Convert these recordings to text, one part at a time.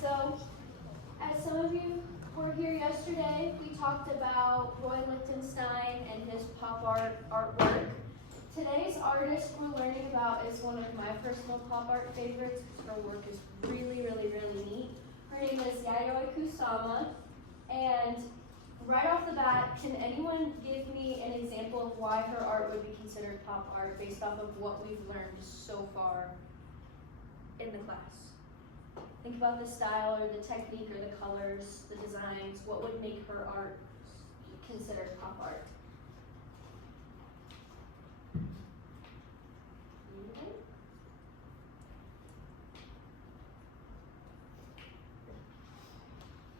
So, as some of you were here yesterday, we talked about Roy Lichtenstein and his pop art artwork. Today's artist we're learning about is one of my personal pop art favorites because her work is really neat. Her name is Yayoi Kusama, and right off the bat, can anyone give me an example of why her art would be considered pop art based off of what we've learned so far in the class? Think about the style or the technique or the colors, the designs. What would make her art considered pop art? Anything?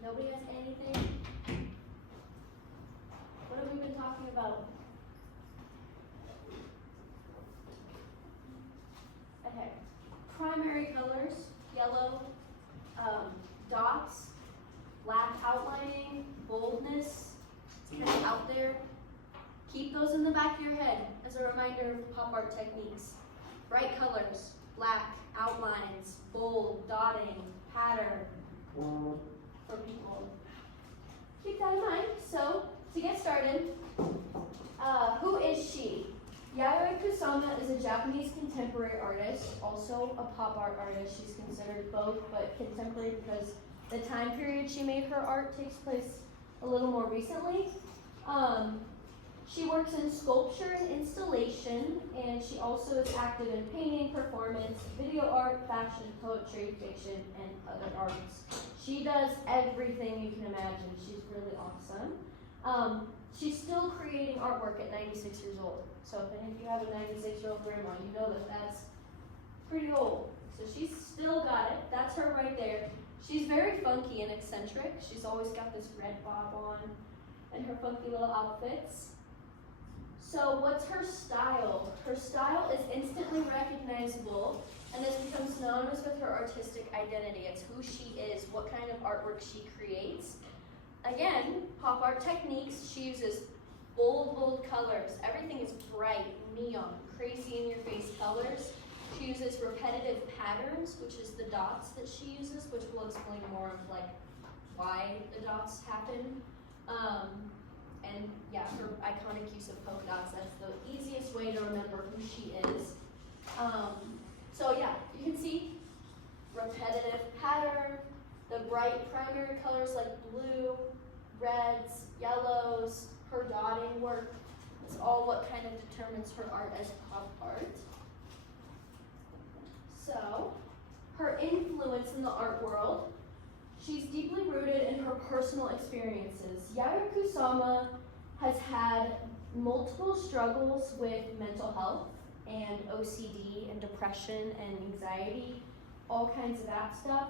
Nobody has anything? What have we been talking about? Okay. Primary colors, yellow, dots, black outlining, boldness, it's kind of out there. Keep those in the back of your head as a reminder of pop art techniques. Bright colors, black, outlines, bold, dotting, pattern for people. Keep that in mind. So, to get started, who is she? Yayoi Kusama is a Japanese contemporary artist, also a pop art artist. She's considered both, but contemporary because the time period she made her art takes place a little more recently. She works in sculpture and installation, and she also is active in painting, performance, video art, fashion, poetry, fiction, and other arts. She does everything you can imagine. She's really awesome. She's still creating artwork at 96 years old. So if any of you have a 96-year-old grandma, you know that that's pretty old. So she's still got it. That's her right there. She's very funky and eccentric. She's always got this red bob on and her funky little outfits. So what's her style? Her style is instantly recognizable and has become synonymous with her artistic identity. It's who she is, what kind of artwork she creates. Again, pop art techniques, she uses bold colors. Everything is bright, neon, crazy in your face colors. She uses repetitive patterns, which is the dots that she uses, which we'll explain more of like why the dots happen. And yeah, her iconic use of polka dots, that's the easiest way to remember who she is. So yeah, you can see repetitive pattern, the bright primary colors like blue, reds, yellows, her dotting work. It's all what kind of determines her art as pop art. So, her influence in the art world, she's deeply rooted in her personal experiences. Yayoi Kusama has had multiple struggles with mental health and OCD and depression and anxiety, all kinds of that stuff.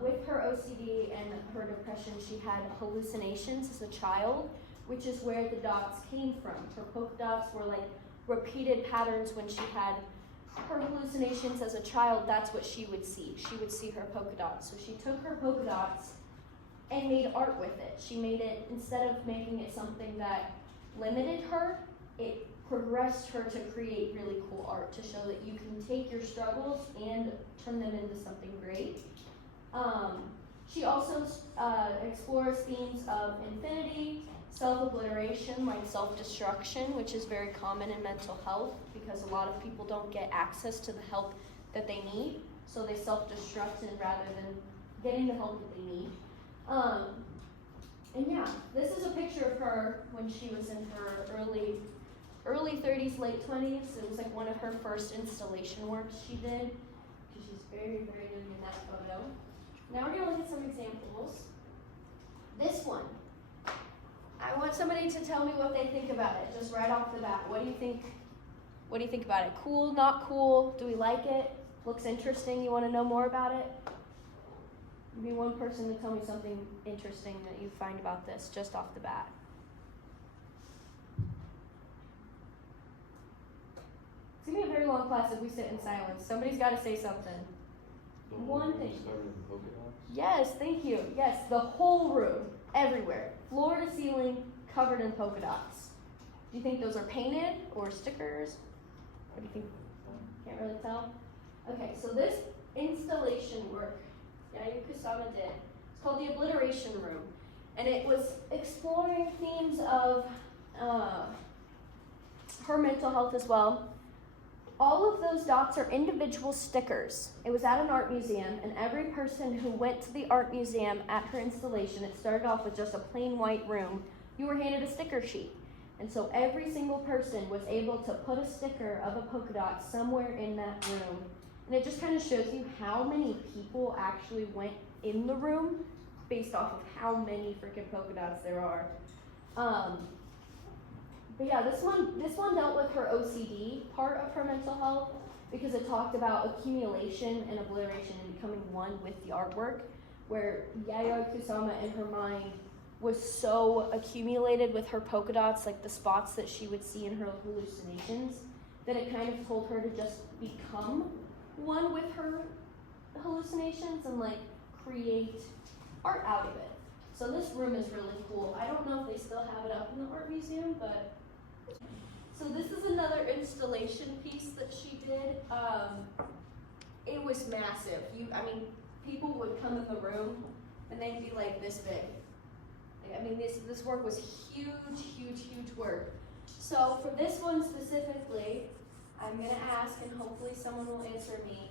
With her OCD and her depression, she had hallucinations as a child, which is where the dots came from. Her polka dots were like repeated patterns when she had her hallucinations as a child. That's what she would see. She would see her polka dots. So she took her polka dots and made art with it. She made it, instead of making it something that limited her, it progressed her to create really cool art to show that you can take your struggles and turn them into something great. She also explores themes of infinity, self-obliteration, like self-destruction, which is very common in mental health because a lot of people don't get access to the help that they need, so they self-destruct rather than getting the help that they need. And yeah, this is a picture of her when she was in her early 30s, late 20s. It was like one of her first installation works she did, because she's very young in that photo. Now we're gonna look at some examples. This one, I want somebody to tell me what they think about it, just right off the bat. What do you think? What do you think about it? Cool, not cool? Do we like it? Looks interesting, you wanna know more about it? Be one person to tell me something interesting that you find about this, just off the bat. It's gonna be a very long class if we sit in silence. Somebody's gotta say something. One thing. Yes, thank you. Yes, the whole room, everywhere, floor to ceiling, covered in polka dots. Do you think those are painted or stickers? What do you think? Can't really tell. Okay, so this installation work Yayoi Kusama did. It's called The Obliteration Room. And it was exploring themes of her mental health as well. All of those dots are individual stickers. It was at an art museum, and every person who went to the art museum at her installation, it started off with just a plain white room, you were handed a sticker sheet. And so every single person was able to put a sticker of a polka dot somewhere in that room. And it just kind of shows you how many people actually went in the room based off of how many freaking polka dots there are. But yeah, this one dealt with her OCD part of her mental health because it talked about accumulation and obliteration and becoming one with the artwork, where Yayoi Kusama in her mind was so accumulated with her polka dots, like the spots that she would see in her hallucinations, that it kind of told her to just become one with her hallucinations and like create art out of it. So this room is really cool. I don't know if they still have it up in the art museum, but so this is another installation piece that she did. It was massive. People would come in the room and they'd be like this big. I mean, this work was huge, huge, huge work. So for this one specifically, I'm gonna ask, and hopefully someone will answer me.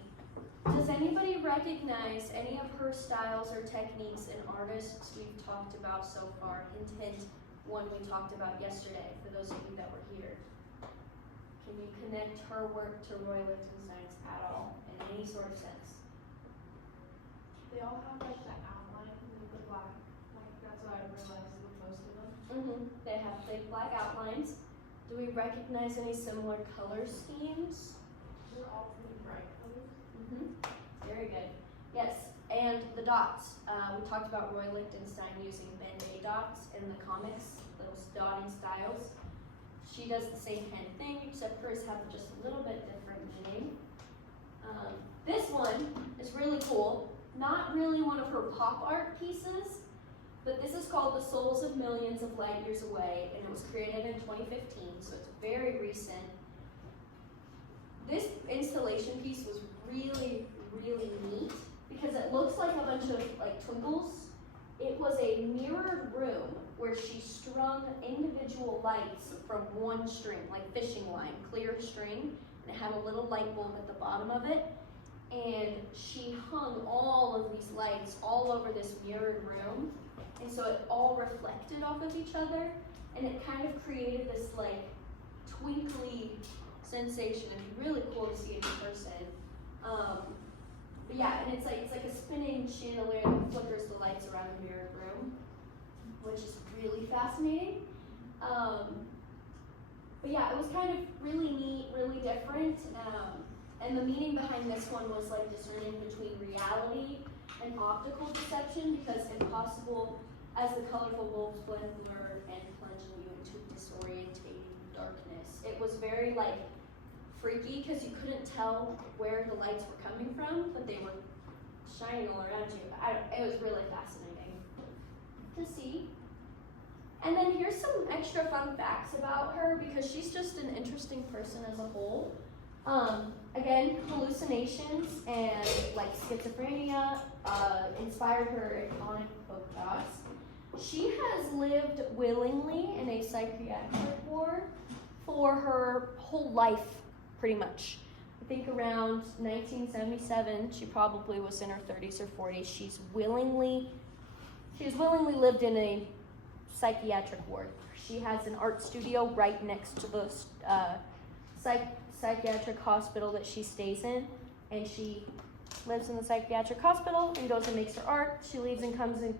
Does anybody recognize any of her styles or techniques in artists we've talked about so far? Hint, one we talked about yesterday, for those of you that were here. Can you connect her work to Roy Lichtenstein's at all, in any sort of sense? They all have like the outline with the black, like that's what I realized with most of them. They have big black outlines. Do we recognize any similar color schemes? They're all pretty bright colors. Very good. Yes, and the dots. We talked about Roy Lichtenstein using Ben-Day dots in the comics, those dotting styles. She does the same kind of thing, except hers have just a little bit different meaning. This one is really cool. Not really one of her pop art pieces, but this is called The Souls of Millions of Light Years Away, and it was created in 2015, so it's very recent. This installation piece was really, really neat because it looks like a bunch of like twinkles. It was a mirrored room where she strung individual lights from one string, like fishing line, clear string, and it had a little light bulb at the bottom of it. And she hung all of these lights all over this mirrored room, and so it all reflected off of each other, and it kind of created this like twinkly sensation. It's really cool to see in person. But yeah, and it's like a spinning chandelier that flickers the lights around the mirrored room, which is really fascinating. But yeah, it was kind of really neat, really different. And the meaning behind this one was like discerning between reality and optical deception, because impossible as the colorful wolves blend, blur, and plunge you into disorientating darkness. It was very like freaky because you couldn't tell where the lights were coming from, but they were shining all around you. It was really fascinating to see. And then here's some extra fun facts about her, because she's just an interesting person as a whole. Again, hallucinations and like schizophrenia inspired her iconic polka dots. She has lived willingly in a psychiatric ward for her whole life, pretty much. I think around 1977, she probably was in her 30s or 40s. She's willingly lived in a psychiatric ward. She has an art studio right next to the psychiatric hospital that she stays in, and she lives in the psychiatric hospital and goes and makes her art. She leaves and comes and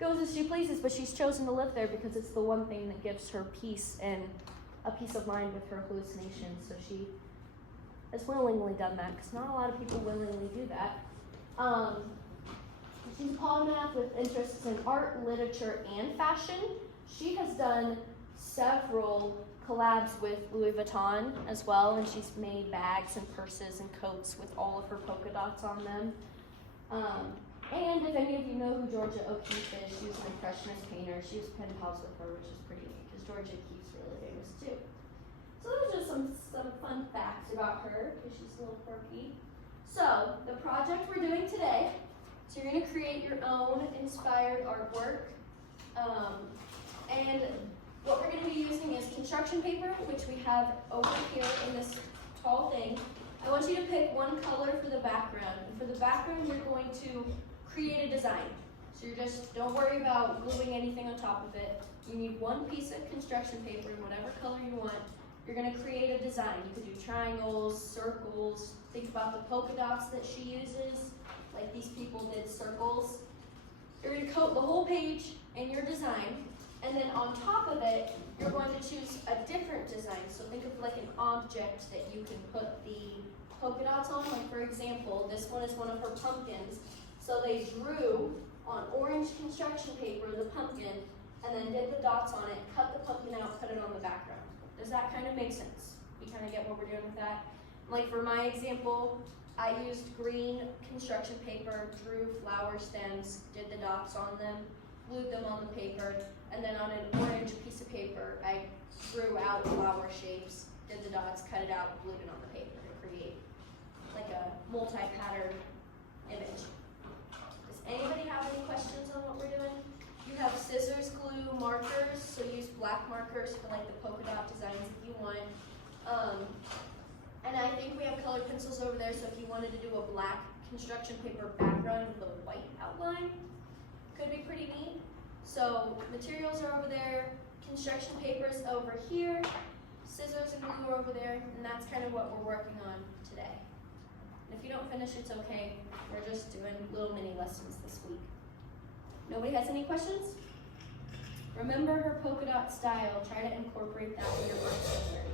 goes as she pleases, but she's chosen to live there because it's the one thing that gives her peace and a peace of mind with her hallucinations. So she has willingly done that, because not a lot of people willingly do that. She's a polymath with interests in art, literature, and fashion. She has done several collabs with Louis Vuitton as well, and she's made bags and purses and coats with all of her polka dots on them. And if any of you know who Georgia O'Keeffe is, she was an impressionist painter. She was pen pals with her, which is pretty neat, because Georgia O'Keeffe's really famous too. So those are some fun facts about her, because she's a little quirky. So the project we're doing today So you're gonna create your own inspired artwork. And what we're gonna be using is construction paper, which we have over here in this tall thing. I want you to pick one color for the background. And for the background, you're going to create a design. So you're just, don't worry about gluing anything on top of it. You need one piece of construction paper, whatever color you want. You're gonna create a design. You could do triangles, circles. Think about the polka dots that she uses. Like these people did circles. You're gonna coat the whole page in your design, and then on top of it, you're going to choose a different design. So think of like an object that you can put the polka dots on. Like for example, this one is one of her pumpkins. So they drew on orange construction paper the pumpkin, and then did the dots on it, cut the pumpkin out, put it on the background. Does that kind of make sense? You kind of get what we're doing with that? Like for my example, I used green construction paper, drew flower stems, did the dots on them, glued them on the paper, and then on an orange piece of paper, I drew out flower shapes, did the dots, cut it out, glued it on the paper to create like a multi-pattern image. Does anybody have any questions on what we're doing? You have scissors, glue, markers, so use black markers for like the polka dot designs if you want. And I think we have colored pencils over there, so if you wanted to do a black construction paper background with a white outline, could be pretty neat. So materials are over there, construction paper is over here, scissors and glue are over there, and that's kind of what we're working on today. And if you don't finish, it's okay. We're just doing little mini lessons this week. Nobody has any questions? Remember her polka dot style. Try to incorporate that in your work somewhere.